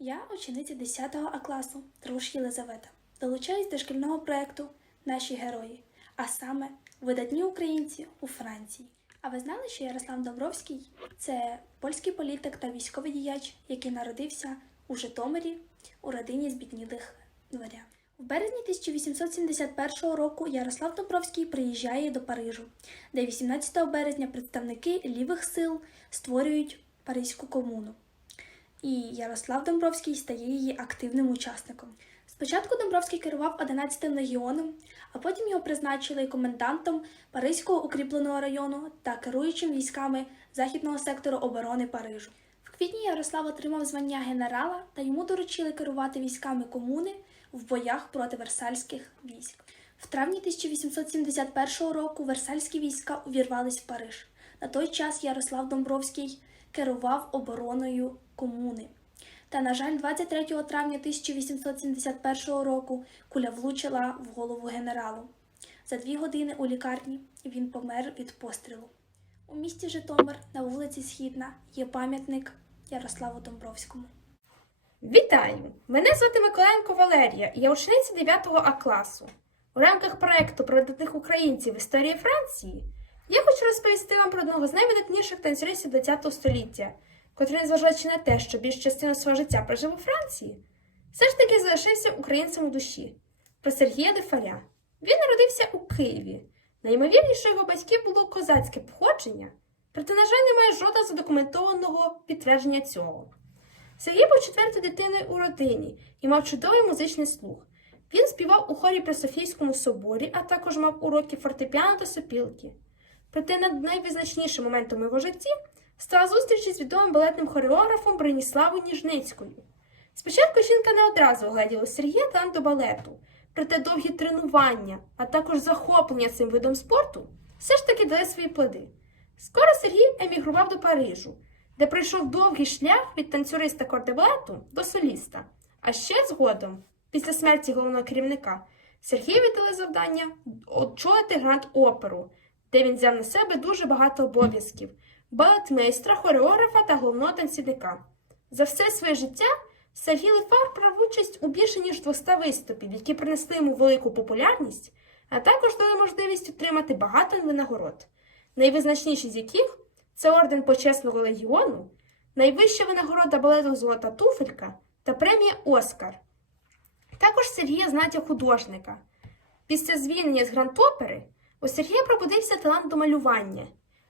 Я учениця 10 А класу Труш Єлизавета. Долучаюсь до шкільного проєкту Наші герої, а саме видатні українці у Франції. А ви знали, що Ярослав Домбровський це польський політик та військовий діяч, який народився у Житомирі у родині збіднілих дворян. В березні 1871 року Ярослав Домбровський приїжджає до Парижу, де 18 березня представники лівих сил створюють Паризьку комуну і Ярослав Домбровський стає її активним учасником. Спочатку Домбровський керував 11-м легіоном, а потім його призначили комендантом Паризького укріпленого району та керуючим військами Західного сектору оборони Парижу. В квітні Ярослав отримав звання генерала та йому доручили керувати військами комуни в боях проти версальських військ. В травні 1871 року версальські війська увірвались в Париж. На той час Ярослав Домбровський керував обороною комуни. Та, на жаль, 23 травня 1871 року куля влучила в голову генералу. За дві години у лікарні він помер від пострілу. У місті Житомир на вулиці Східна є пам'ятник Ярославу Домбровському. Вітаю! Мене звати Миколаєнко Валерія, і я учениця 9 А класу. У рамках проекту про видатних українців в історії Франції я хочу розповісти вам про одного з найвидатніших танцюристів ХХ століття, котрий, незважаючи на те, що більшу частину свого життя прожив у Франції, все ж таки залишився українцем у душі. Про Сергія Дефаря. Він народився у Києві. Найімовірніше його батьків було козацьке походження, проте, на жаль, немає жодного задокументованого підтвердження цього. Сергій був четвертою дитиною у родині і мав чудовий музичний слух. Він співав у хорі при Софійському соборі, а також мав уроки фортепіано та сопілки. Проте над найвизначнішим моментом його житті стала зустріч із відомим балетним хореографом Броніславою Ніжницькою. Спочатку жінка не одразу огледіла у Сергія талант до балету, проте довгі тренування, а також захоплення цим видом спорту все ж таки дали свої плоди. Скоро Сергій емігрував до Парижу, де пройшов довгий шлях від танцюриста кордебалету до соліста. А ще згодом, після смерті головного керівника, Сергію віддали завдання очолити гранд оперу, де він взяв на себе дуже багато обов'язків балетмейстра, хореографа та головного танцівника. За все своє життя Сергій Лефар брав участь у більше ніж 200 виступів, які принесли йому велику популярність, а також дали можливість отримати багато винагород, найвизначніші з яких це орден почесного легіону, найвища винагорода балету Золота туфелька та премія Оскар. Також Сергія знать як художника. Після звільнення з гранд-опери у Сергія пробудився талант до малювання.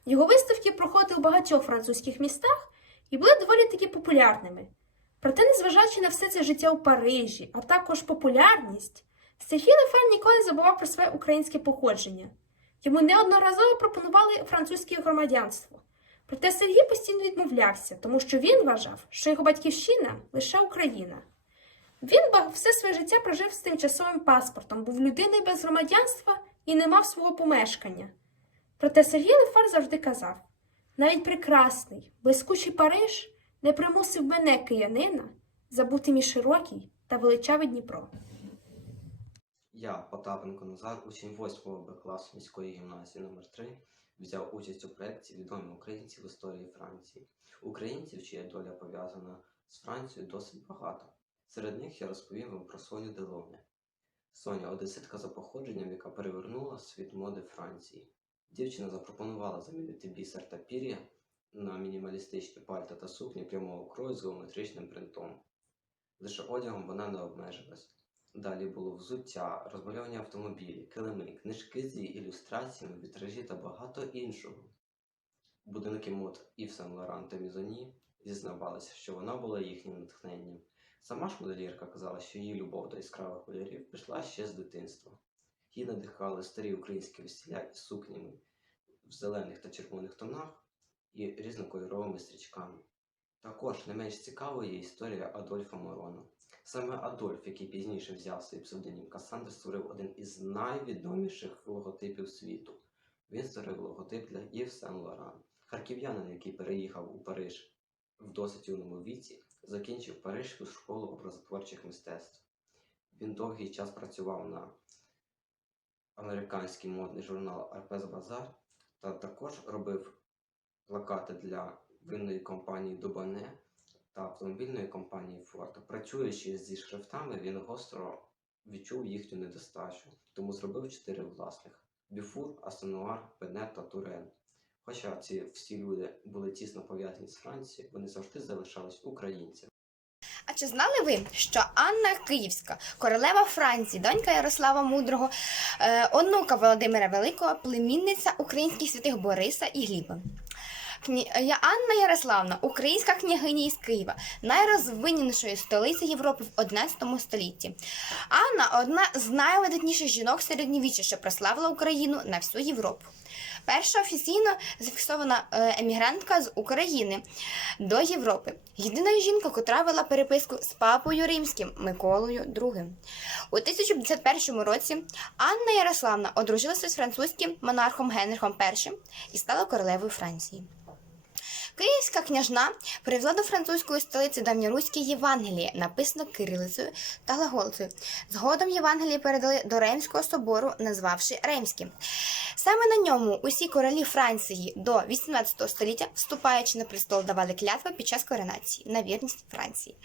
Його виставки проходили у багатьох французьких містах і були доволі таки популярними. Проте, незважаючи на все це життя у Парижі, а також популярність, Сергій Лефен ніколи не забував про своє українське походження. Йому неодноразово пропонували французьке громадянство. Проте Сергій постійно відмовлявся, тому що він вважав, що його батьківщина лише Україна. Він все своє життя прожив з тимчасовим паспортом, був людиною без громадянства і не мав свого помешкання. Проте Сергій Лефар завжди казав: навіть прекрасний, блискучий Париж не примусив мене, киянина, забути мій широкий та величавий Дніпро. Я, Потапенко Назар, учень 8 Б класу міської гімназії номер 3 взяв участь у проєкті Відомі українці в історії Франції. Українців, чия доля пов'язана з Францією, досить багато. Серед них я розповім вам про Соню Делоне. Соня одеситка за походженням, яка перевернула світ моди Франції. Дівчина запропонувала замінити бісер та пір'я на мінімалістичні пальта та сукні прямого крою з геометричним принтом. Лише одягом вона не обмежилась. Далі було взуття, розмальовані автомобілі, килими, книжки з її ілюстраціями, вітражі та багато іншого. Будинки мод Ів Сен Лоран та Мізоні зізнавалися, що вона була їхнім натхненням. Сама ж модельєрка казала, що її любов до яскравих кольорів пішла ще з дитинства. Її надихали старі українські весіля із сукнями в зелених та червоних тонах і різнокольоровими стрічками. Також не менш цікавою є історія Адольфа Морона. Саме Адольф, який пізніше взяв свій псевдонім Кассандр, створив один із найвідоміших логотипів світу. Він створив логотип для Ів Сен Лоран. Харків'янин, який переїхав у Париж в досить юному віці, закінчив Парижську школу образотворчих мистецтв. Він довгий час працював на американський модний журнал Арпез Базар та також робив плакати для винної компанії Дубане та автомобільної компанії Ford. Працюючи зі шрифтами, він гостро відчув їхню недостачу, тому зробив чотири власних: Бюфур, Астонуар, Пене та Турен. Хоча ці всі люди були тісно пов'язані з Францією, вони завжди залишались українцями. А чи знали ви, що Анна Київська, королева Франції, донька Ярослава Мудрого, е, онука Володимира Великого, племінниця українських святих Бориса і Гліба? Я Анна Ярославна, українська княгиня із Києва, найрозвиненішої столиці Європи в 11 столітті. Анна одна з найвидатніших жінок середньовіччя, що прославила Україну на всю Європу. Перша офіційно зафіксована е, емігрантка з України до Європи. Єдина жінка, котра вела переписку з папою римським Миколою II. У 1051 році Анна Ярославна одружилася з французьким монархом Генрихом І і стала королевою Франції. Київська княжна привела до французької столиці давньоруське Євангеліє, написане кирилицею та глаголицею. Згодом Євангеліє передали до Римського собору, назвавши Римським. Саме на ньому усі королі Франції до 18 століття, вступаючи на престол, давали клятви під час коронації на вірність Франції.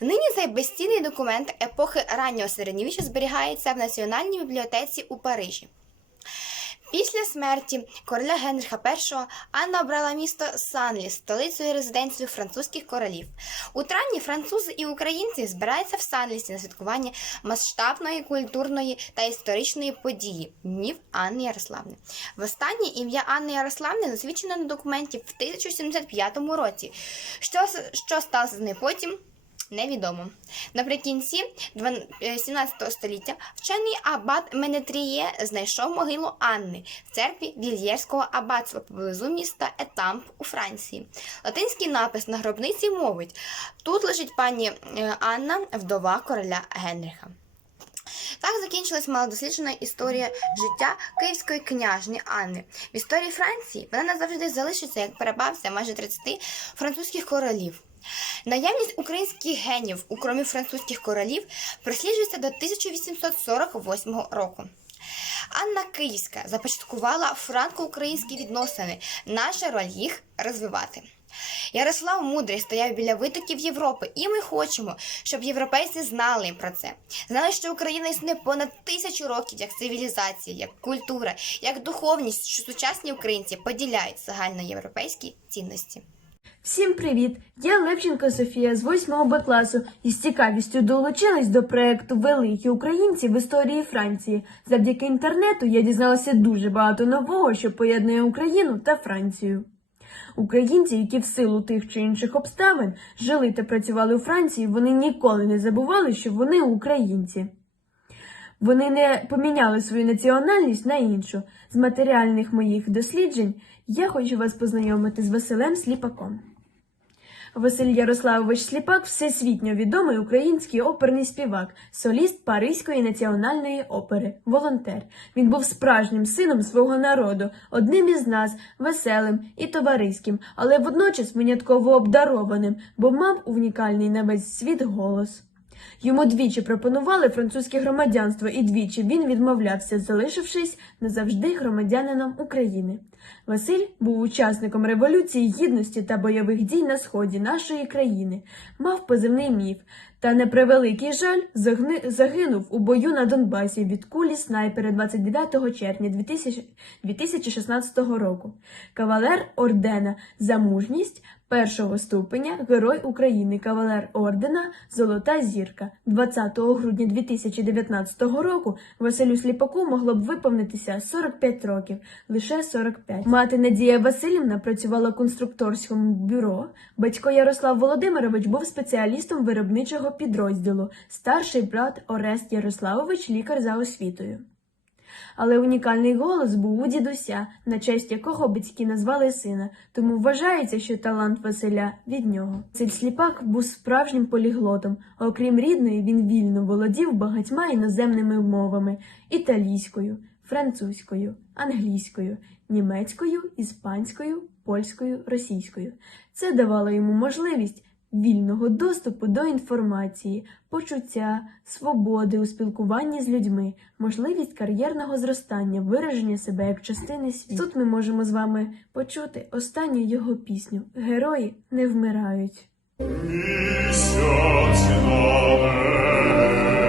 Нині цей безцінний документ епохи раннього середньовіччя зберігається в Національній бібліотеці у Парижі. Після смерті короля Генриха І Анна обрала місто Санлі столицею і резиденцією французьких королів. У травні французи і українці збираються в Санлісі на святкування масштабної культурної та історичної події Днів Анни Ярославни. Востаннє ім'я Анни Ярославни засвідчено на документі в 1075 році. Що, що сталося з нею потім? Невідомо. Наприкінці дван- е, 17 століття вчений абат Менетріє знайшов могилу Анни в церкві Вільєрського аббатства поблизу міста Етамп у Франції. Латинський напис на гробниці мовить: тут лежить пані е, Анна, вдова короля Генриха. Так закінчилась малодосліджена історія життя київської княжні Анни. В історії Франції вона назавжди залишиться як перебавця майже 30 французьких королів. Наявність українських генів у кромі французьких королів просліджується до 1848 року. Анна Київська започаткувала франко-українські відносини. Наша роль їх розвивати. Ярослав Мудрий стояв біля витоків Європи, і ми хочемо, щоб європейці знали про це. Знали, що Україна існує понад тисячу років як цивілізація, як культура, як духовність, що сучасні українці поділяють загальноєвропейські цінності. Всім привіт! Я Левченко Софія з 8 Б класу і з цікавістю долучилась до проекту Великі українці в історії Франції. Завдяки інтернету я дізналася дуже багато нового, що поєднує Україну та Францію. Українці, які в силу тих чи інших обставин жили та працювали у Франції, вони ніколи не забували, що вони українці. Вони не поміняли свою національність на іншу. З матеріальних моїх досліджень я хочу вас познайомити з Василем Сліпаком. Василь Ярославович Сліпак всесвітньо відомий український оперний співак, соліст Паризької національної опери, волонтер. Він був справжнім сином свого народу, одним із нас, веселим і товариським, але водночас винятково обдарованим, бо мав унікальний на весь світ голос. Йому двічі пропонували французьке громадянство, і двічі він відмовлявся, залишившись назавжди громадянином України. Василь був учасником Революції Гідності та бойових дій на сході нашої країни, мав позивний міф та, на превеликий жаль, загни- загинув у бою на Донбасі від кулі снайпера 29 червня 2000 2016 року. Кавалер ордена за мужність першого ступеня, Герой України, кавалер ордена Золота зірка. 20 грудня 2019 року Василю Сліпаку могло б виповнитися 45 років, лише 45. Мати Надія Васильівна працювала в конструкторському бюро. Батько Ярослав Володимирович був спеціалістом виробничого підрозділу, старший брат Орест Ярославович, лікар за освітою. Але унікальний голос був у дідуся, на честь якого батьки назвали сина, тому вважається, що талант Василя від нього. Василь Сліпак був справжнім поліглотом, а окрім рідної, він вільно володів багатьма іноземними мовами італійською, французькою, англійською, німецькою, іспанською, польською, російською. Це давало йому можливість вільного доступу до інформації, почуття, свободи у спілкуванні з людьми, можливість кар'єрного зростання, вираження себе як частини світу. Тут ми можемо з вами почути останню його пісню Герої не вмирають. Місяць на небі,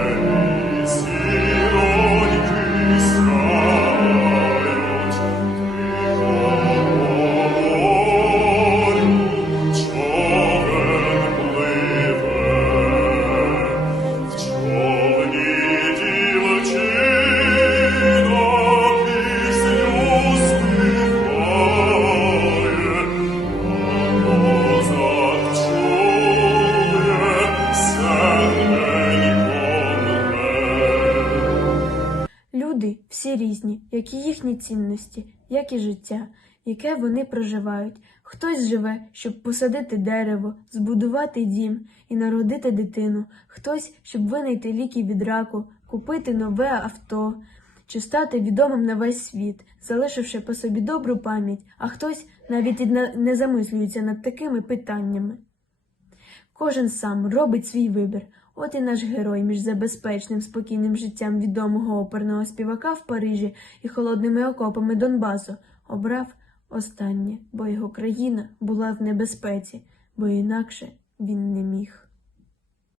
Люди всі різні, як і їхні цінності, як і життя, яке вони проживають. Хтось живе, щоб посадити дерево, збудувати дім і народити дитину, хтось, щоб винайти ліки від раку, купити нове авто чи стати відомим на весь світ, залишивши по собі добру пам'ять, а хтось навіть не замислюється над такими питаннями. Кожен сам робить свій вибір. От і наш герой між забезпечним спокійним життям відомого оперного співака в Парижі і холодними окопами Донбасу обрав останнє, бо його країна була в небезпеці, бо інакше він не міг.